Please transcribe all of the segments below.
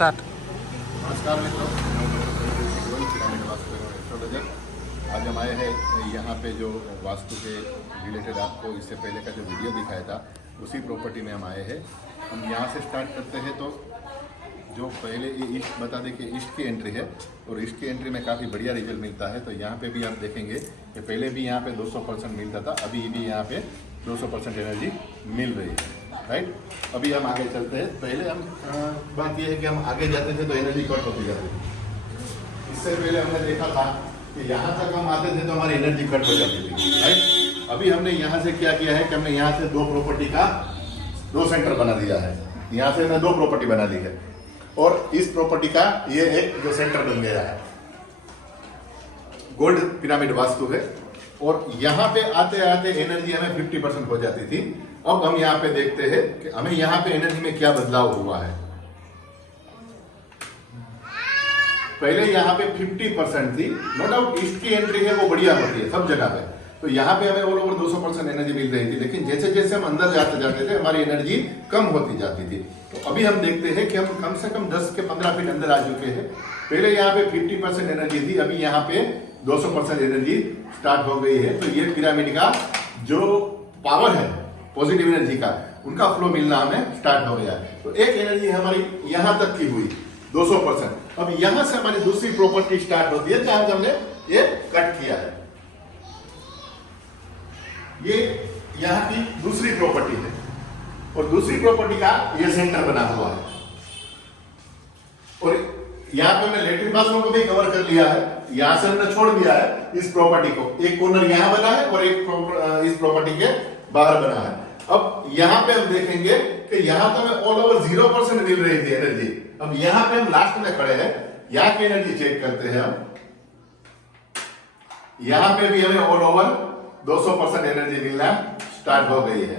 Start. नमस्कार मित्रों, pyramid vastu एवं एस्ट्रोलॉजर। आज हम आए हैं यहाँ पे जो वास्तु के रिलेटेड आपको इससे पहले का जो वीडियो दिखाया था उसी प्रॉपर्टी में हम आए हैं। हम यहाँ से स्टार्ट करते हैं तो जो पहले ये ईस्ट बता दें कि ईस्ट की एंट्री है और ईस्ट की एंट्री में काफ़ी बढ़िया रिजल्ट मिलता है। तो यहाँ पे भी आप देखेंगे कि पहले भी यहाँ पे 200% मिलता था, अभी भी यहाँ पे 200% एनर्जी मिल रही है। राइट, अभी हम आगे चलते हैं। पहले हम बात यह है कि हम आगे जाते थे तो एनर्जी कट होती जाती थी। इससे पहले हमने देखा था कि यहाँ तक हम आते थे तो हमारी एनर्जी कट हो जाती थी। राइट, अभी हमने यहाँ से क्या किया है कि हमने यहाँ से दो प्रॉपर्टी का दो सेंटर बना दिया है। यहाँ से हमने दो प्रॉपर्टी बना ली है और इस प्रॉपर्टी का ये एक जो सेंटर बन गया है, गोल्ड पिरामिड वास्तु है। और यहाँ पे आते आते एनर्जी हमें 50% हो जाती थी। अब हम यहाँ पे देखते हैं कि हमें यहाँ पे एनर्जी में क्या बदलाव हुआ है। पहले यहाँ पे 50% थी, नो डाउट ईस्ट की एंट्री है वो बढ़िया होती है सब जगह पे, तो यहाँ पे हमें ऑल ओवर 200% एनर्जी मिल रही थी। लेकिन जैसे जैसे हम अंदर जाते जाते थे हमारी एनर्जी कम होती जाती थी। तो अभी हम देखते हैं कि हम कम से कम 10 के 15 फीट अंदर आ चुके हैं। पहले यहाँ पे 50% एनर्जी थी, अभी यहाँ पे 200% एनर्जी स्टार्ट हो गई है। तो ये पिरामिड का जो पावर है पॉजिटिव एनर्जी का, उनका फ्लो मिलना हमें स्टार्ट हो गया है। तो एक एनर्जी हमारी यहाँ तक की हुई 200%। अब यहाँ से हमारी दूसरी प्रॉपर्टी स्टार्ट होती है जहां हमने ये कट किया है। ये यहाँ की दूसरी प्रॉपर्टी है और दूसरी प्रॉपर्टी का ये सेंटर बना हुआ है। और यहाँ पे हमने लेटरिन बाथरूम को भी कवर कर लिया है। यहां से हमने छोड़ दिया है इस प्रॉपर्टी को, एक कॉर्नर यहाँ बना है और एक इस प्रॉपर्टी के बाहर बना है। अब यहाँ पे हम देखेंगे कि यहाँ तो हमें ऑल ओवर 0% मिल रही थी एनर्जी। अब यहाँ पे हम लास्ट में खड़े हैं, यहाँ की एनर्जी चेक करते हैं हम। यहाँ पे भी हमें ऑल ओवर 200% एनर्जी मिलना स्टार्ट हो गई है।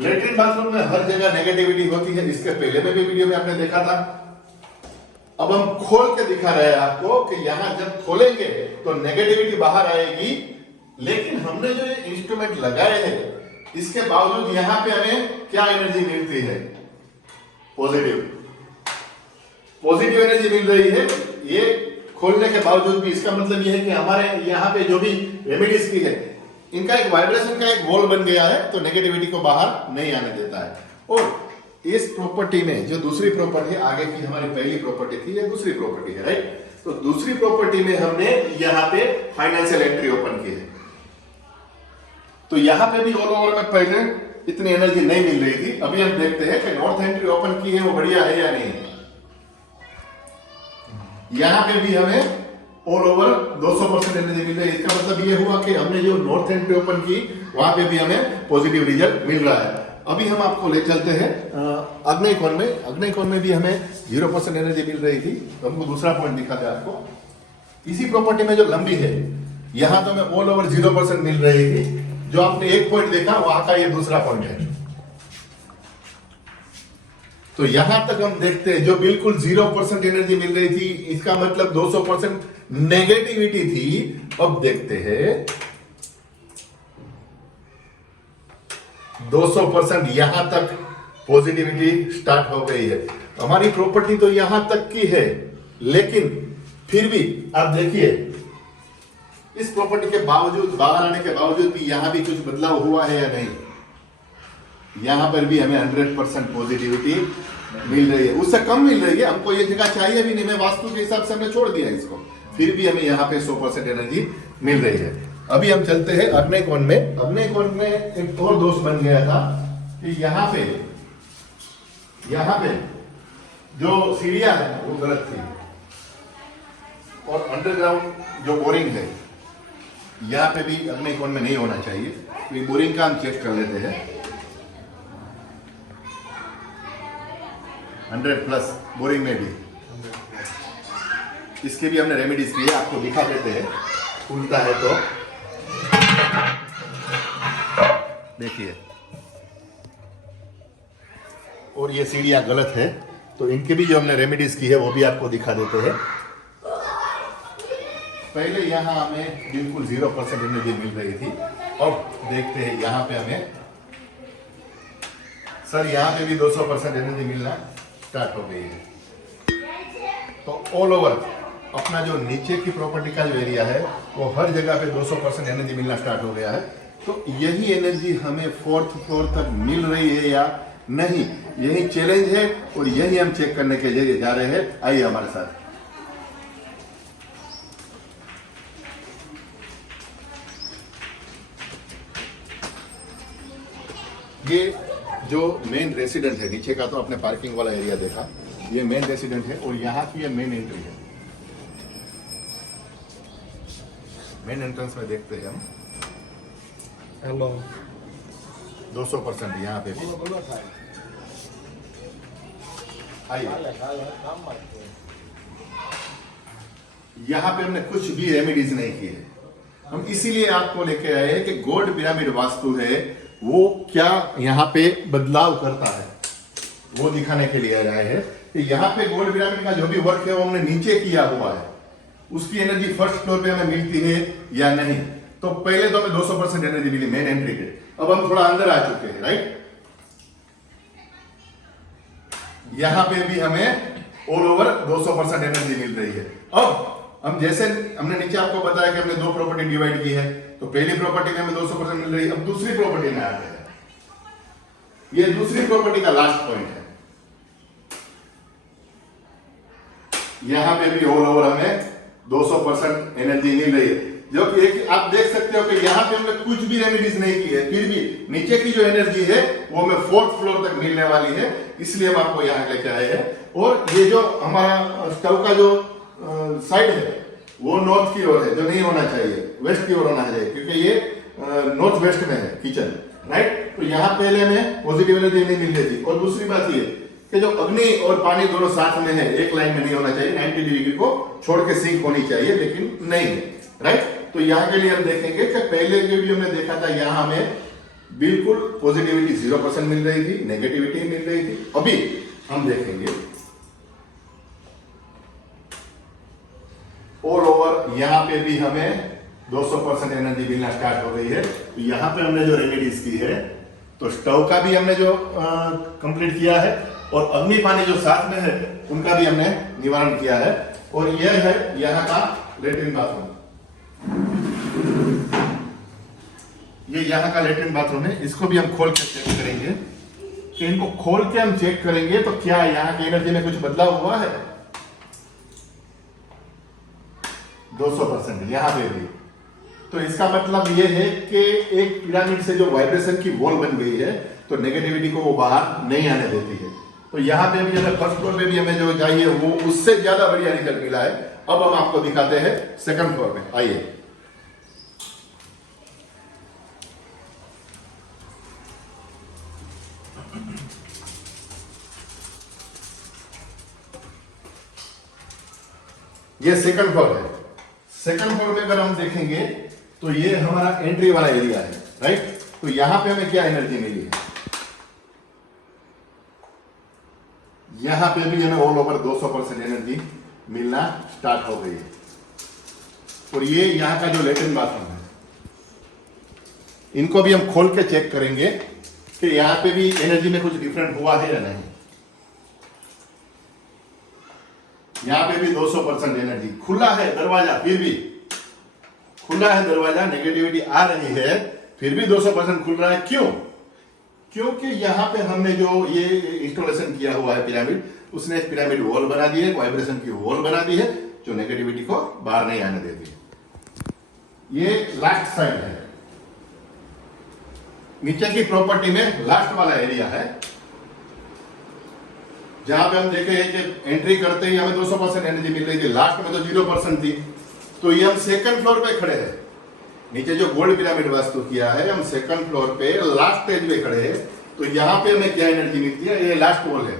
लेटरिन बाथरूम में हर जगह नेगेटिविटी होती है, इसके पहले में भी वीडियो में आपने देखा था। अब हम खोल के दिखा रहे हैं आपको कि यहां जब खोलेंगे तो नेगेटिविटी बाहर आएगी। लेकिन हमने जो ये इंस्ट्रूमेंट लगाए हैं इसके बावजूद यहां पे हमें क्या एनर्जी मिलती है? पॉजिटिव एनर्जी मिल रही है। ये खोलने के बावजूद भी इसका मतलब ये है कि हमारे यहाँ पे जो भी रेमेडीज की है इनका एक वाइब्रेशन का एक वॉल बन गया है, तो नेगेटिविटी को बाहर नहीं आने देता है। और इस प्रॉपर्टी में जो दूसरी प्रॉपर्टी आगे की हमारी पहली प्रॉपर्टी थी, ये दूसरी प्रॉपर्टी है। राइट, तो दूसरी प्रॉपर्टी में हमने यहाँ पे फाइनेंशियल एंट्री ओपन की है। तो यहाँ पे भी ऑल ओवर में पहले इतनी एनर्जी नहीं मिल रही थी। अभी हम देखते हैं कि नॉर्थ एंट्री ओपन की है वो बढ़िया है या नहीं। यहाँ पे भी हमें ऑल ओवर 200% एनर्जी मिल रही है। इसका मतलब ये हुआ कि हमने जो नॉर्थ एंट्री ओपन की वहां पे भी हमें पॉजिटिव रिजल्ट मिल रहा है। अभी हम आपको ले चलते हैं अग्नि कोण में। अग्नि कोण में भी हमें 0% एनर्जी मिल रही थी, तो हमको दूसरा पॉइंट दिखाते हैं आपको। इसी प्रॉपर्टी में जो लंबी है यहां तो हमें ऑल ओवर 0% मिल रही थी। जो आपने एक पॉइंट देखा वहां का ये दूसरा पॉइंट है। तो यहां तक हम देखते हैं जो बिल्कुल 0% एनर्जी मिल रही थी, इसका मतलब 200% नेगेटिविटी थी। अब देखते हैं 200% यहां तक पॉजिटिविटी स्टार्ट हो गई है। हमारी प्रॉपर्टी तो यहां तक की है, लेकिन फिर भी आप देखिए इस प्रॉपर्टी के बावजूद, बाहर आने के बावजूद भी यहां भी कुछ बदलाव हुआ है या नहीं। यहां पर भी हमें 100% पॉजिटिविटी मिल रही है, उससे कम मिल रही है। हमको ये जगह चाहिए भी नहीं, मैं वास्तु के हिसाब से हमने छोड़ दिया इसको, फिर भी हमें यहाँ पे 100% एनर्जी मिल रही है। अभी हम चलते हैं अग्नि कोण में। अग्नि कोण में एक और दोष बन गया था कि यहाँ पे जो सीढ़ियां है वो गलत थी और अंडरग्राउंड जो बोरिंग है यहाँ पे भी अग्नि कोण में नहीं होना चाहिए। तो बोरिंग का हम चेक कर लेते हैं। 100+ बोरिंग में भी इसके भी हमने रेमेडीज की है, आपको दिखा देते हैं। खुलता है तो देखिए, और ये सीढ़ियां गलत है, तो इनके भी जो हमने रेमेडीज की है वो भी आपको दिखा देते हैं। पहले यहाँ हमें बिल्कुल 0% एनर्जी मिल रही थी। अब देखते हैं यहाँ पे हमें सर यहाँ पे भी 200% एनर्जी मिलना स्टार्ट हो गई है। तो ऑल ओवर अपना जो नीचे की प्रॉपर्टी का जो एरिया है वो हर जगह पे 200% एनर्जी मिलना स्टार्ट हो गया है। तो यही एनर्जी हमें फोर्थ फ्लोर तक मिल रही है या नहीं, यही चैलेंज है और यही हम चेक करने के लिए जा रहे हैं। आइए हमारे साथ। ये जो मेन रेसिडेंट है, नीचे का तो आपने पार्किंग वाला एरिया देखा, ये मेन रेसिडेंट है और यहाँ की ये मेन एंट्री है। मेन एंट्रेंस में देखते हैं हम। हेलो 200% यहाँ पे भी। आइए, यहाँ पे हमने कुछ भी रेमेडीज नहीं की है। हम इसीलिए आपको लेके आए हैं कि गोल्ड पिरामिड वास्तु है वो क्या यहाँ पे बदलाव करता है, वो दिखाने के लिए आए हैं कि यहाँ पे गोल्ड पिरामिड का जो भी वर्क है वो हमने नीचे किया हुआ है, उसकी एनर्जी फर्स्ट फ्लोर पे हमें मिलती है या नहीं। तो पहले तो हमें 200% एनर्जी मिली मेन एंट्री के। अब हम थोड़ा अंदर आ चुके हैं, राइट। यहां पे भी हमें ऑल ओवर 200% एनर्जी मिल रही है। अब हम जैसे हमने नीचे आपको बताया कि हमने दो प्रॉपर्टी डिवाइड की है, तो पहली प्रॉपर्टी में हमें 200% मिल रही है। अब दूसरी प्रॉपर्टी में आते हैं। ये दूसरी प्रॉपर्टी का लास्ट पॉइंट है। यहां पे भी ऑल ओवर हमें 200% एनर्जी मिल रही है, जो कि एक आप देख सकते हो कि यहाँ पे हमने कुछ भी रेमेडीज नहीं की है, फिर भी नीचे की जो एनर्जी है वो हमें फोर्थ फ्लोर तक मिलने वाली है। इसलिए हम आपको यहाँ लेके आए हैं। और ये जो हमारा स्टव का जो साइड है वो नॉर्थ की ओर है, जो नहीं होना चाहिए, वेस्ट की ओर होना चाहिए, क्योंकि ये नॉर्थ वेस्ट में है किचन, राइट। तो यहाँ पहले हमें पॉजिटिव एनर्जी नहीं मिल रही थी। और दूसरी बात ये कि जो अग्नि और पानी दोनों साथ में है, एक लाइन में नहीं होना चाहिए, 90 डिग्री को छोड़ के सिंक होनी चाहिए, लेकिन नहीं है, राइट। तो यहाँ के लिए हम देखेंगे कि पहले वीडियो में देखा था, यहाँ हमें बिल्कुल पॉजिटिविटी 0% मिल रही थी, नेगेटिविटी मिल रही थी। अभी हम देखेंगे ऑल ओवर यहाँ पे भी हमें 200% एनर्जी मिलना स्टार्ट हो गई है। तो यहाँ पे हमने जो रेमेडीज की है, तो स्टव का भी हमने जो कंप्लीट किया है और अग्नि पानी जो साथ में है उनका भी हमने निवारण किया है। और यह है यहाँ का लेट्रिन बाथरूम। ये यहाँ का लेट्रिन बाथरूम है। इसको भी हम खोल के चेक करेंगे कि इनको खोल के हम चेक करेंगे तो क्या यहाँ की एनर्जी में कुछ बदलाव हुआ है। 200% यहाँ पे भी। तो इसका मतलब ये है कि एक पिरामिड से जो वाइब्रेशन की वॉल बन गई है, तो नेगेटिविटी को वो बाहर नहीं आने देती है। तो यहाँ पे भी हमें फर्स्ट फ्लोर पे भी हमें जो चाहिए वो उससे ज्यादा बढ़िया रिजल्ट मिला है। अब हम आपको दिखाते हैं सेकंड फ्लोर पे। आइए, ये सेकंड फ्लोर है। सेकंड फ्लोर में अगर हम देखेंगे तो ये हमारा एंट्री वाला एरिया है, राइट। तो यहां पे हमें क्या एनर्जी मिली है, यहां पे भी हमें ऑल ओवर 200% एनर्जी मिलना स्टार्ट हो गई है। और ये यहां का जो लेट्रिन बाथरूम है, इनको भी हम खोल के चेक करेंगे कि यहां पे भी एनर्जी में कुछ डिफरेंट हुआ है या नहीं। यहां पे भी 200% एनर्जी। खुला है दरवाजा, फिर भी खुला है दरवाजा, नेगेटिविटी आ रही है, फिर भी 200% खुल रहा है। क्यों? क्योंकि यहां पे हमने जो ये इंस्टॉलेशन किया हुआ है पिरामिड, उसने एक पिरामिड वॉल बना दी है, वाइब्रेशन की वॉल बना दी है, जो नेगेटिविटी को बाहर नहीं आने देती है। ये लास्ट साइड है, नीचे की प्रॉपर्टी में लास्ट वाला एरिया है, जहां पे हम देखे हैं कि एंट्री करते ही हमें 200% एनर्जी मिल रही थी, लास्ट में तो 0% थी। तो ये हम सेकंड फ्लोर पे खड़े हैं। नीचे जो गोल्ड पिरामिड वास्तु किया है, हम सेकंड फ्लोर पे लास्ट स्टेज पे खड़े हैं। तो यहां पे हमें क्या एनर्जी मिलती है, ये लास्ट वॉल है।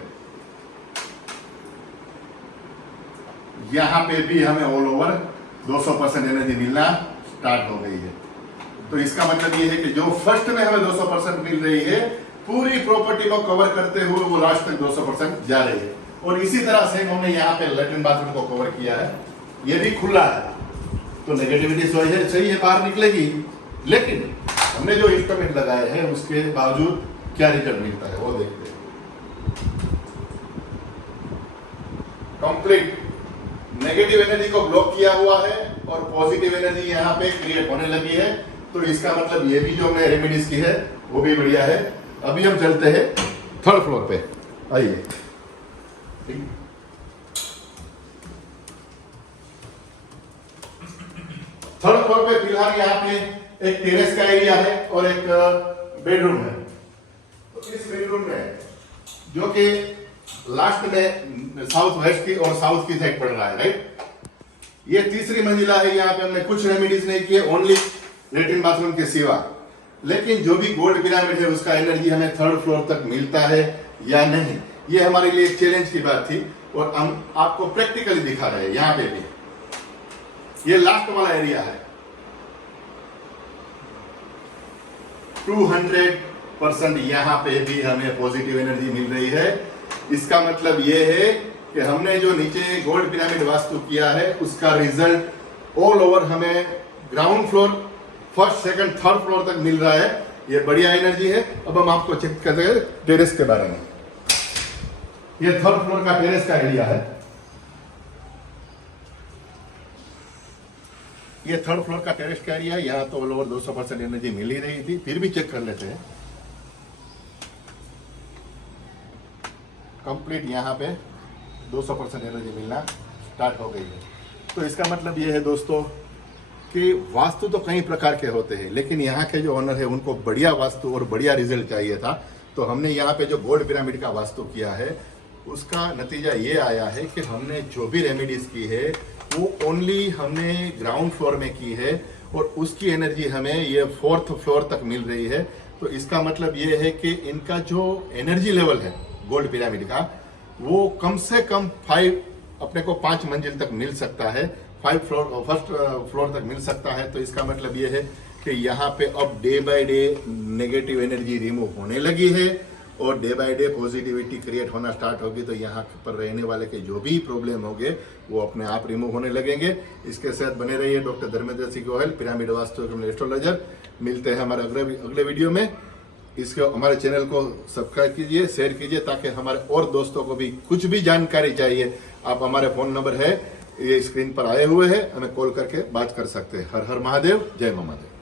यहां पे भी हमें ऑल ओवर 200% एनर्जी मिलना स्टार्ट हो गई है। तो इसका मतलब ये है कि जो फर्स्ट में हमें 200% मिल रही है, पूरी प्रॉपर्टी को कवर करते हुए वो लास्ट तक 200% जा रही है। और इसी तरह से हमने यहाँ पे लैट्रिन बाथरूम को कवर किया है, ये भी खुला है, तो नेगेटिविटी सही है, बाहर निकलेगी। लेकिन हमने जो इंस्ट्रूमेंट लगाए हैं उसके बावजूद क्या रिजल्ट मिलता है वो देखते हैं। कंप्लीट नेगेटिव एनर्जी को ब्लॉक किया हुआ है और पॉजिटिव एनर्जी यहाँ पे क्रिएट होने लगी है। तो इसका मतलब ये भी जो हमने रेमेडीज की है वो भी बढ़िया है। अभी हम चलते हैं थर्ड फ्लोर पे, आइए। थर्ड फ्लोर पे फिलहाल यहाँ पे एक टेरेस का एरिया है और एक बेडरूम है। तो इस बेडरूम में जो कि लास्ट में साउथ वेस्ट की और साउथ की साइड पड़ रहा है, राइट। ये तीसरी मंजिला है। यहाँ पे हमने कुछ रेमेडीज नहीं किए, ओनली लेट्रिन बाथरूम के सिवा। लेकिन जो भी गोल्ड पिरामिड है उसका एनर्जी हमें थर्ड फ्लोर तक मिलता है या नहीं, ये हमारे लिए एक चैलेंज की बात थी और हम आपको प्रैक्टिकली दिखा रहे हैं। यहाँ पे भी ये लास्ट वाला एरिया है, 200% यहाँ पे भी हमें पॉजिटिव एनर्जी मिल रही है। इसका मतलब ये है कि हमने जो नीचे गोल्ड पिरामिड वास्तु किया है उसका रिजल्ट ऑल ओवर हमें ground floor, first, second, third floor तक मिल रहा है। ये बढ़िया एनर्जी है। अब हम आपको चेक करते हैं टेरेस के बारे में। ये थर्ड फ्लोर का टेरेस का एरिया है। ये थर्ड फ्लोर का टेरेस का एरिया है। यहाँ तो ऑल ओवर 200% एनर्जी मिल ही रही थी, फिर भी चेक कर लेते हैं। कंप्लीट यहाँ पे 200% एनर्जी मिलना स्टार्ट हो गई है। तो इसका मतलब ये है दोस्तों कि वास्तु तो कई प्रकार के होते हैं, लेकिन यहाँ के जो ओनर है उनको बढ़िया वास्तु और बढ़िया रिजल्ट चाहिए था। तो हमने यहाँ पे जो गोल्ड पिरामिड का वास्तु किया है उसका नतीजा ये आया है कि हमने जो भी रेमेडीज की है वो ओनली हमने ग्राउंड फ्लोर में की है और उसकी एनर्जी हमें ये फोर्थ फ्लोर तक मिल रही है। तो इसका मतलब ये है कि इनका जो एनर्जी लेवल है गोल्ड पिरामिड का वो कम से कम 5 मंजिल तक मिल सकता है, फर्स्ट फ्लोर तक मिल सकता है। तो इसका मतलब ये है कि यहाँ पे अब day by day negative energy remove होने लगी है और day by day positivity create होना स्टार्ट होगी। तो यहाँ पर रहने वाले के जो भी प्रॉब्लम होंगे वो अपने आप रिमूव होने लगेंगे। इसके साथ बने रहिए doctor Dharmendra Singh Goyal, pyramid vastu astrologer. मिलते हैं हमारे अगले वीडियो में। इसको हमारे चैनल को सब्सक्राइब कीजिए, शेयर कीजिए, ताकि हमारे और दोस्तों को भी कुछ भी जानकारी चाहिए। आप हमारे फोन नंबर है ये स्क्रीन पर आए हुए हैं, हमें कॉल करके बात कर सकते हैं। हर हर महादेव, जय महादेव।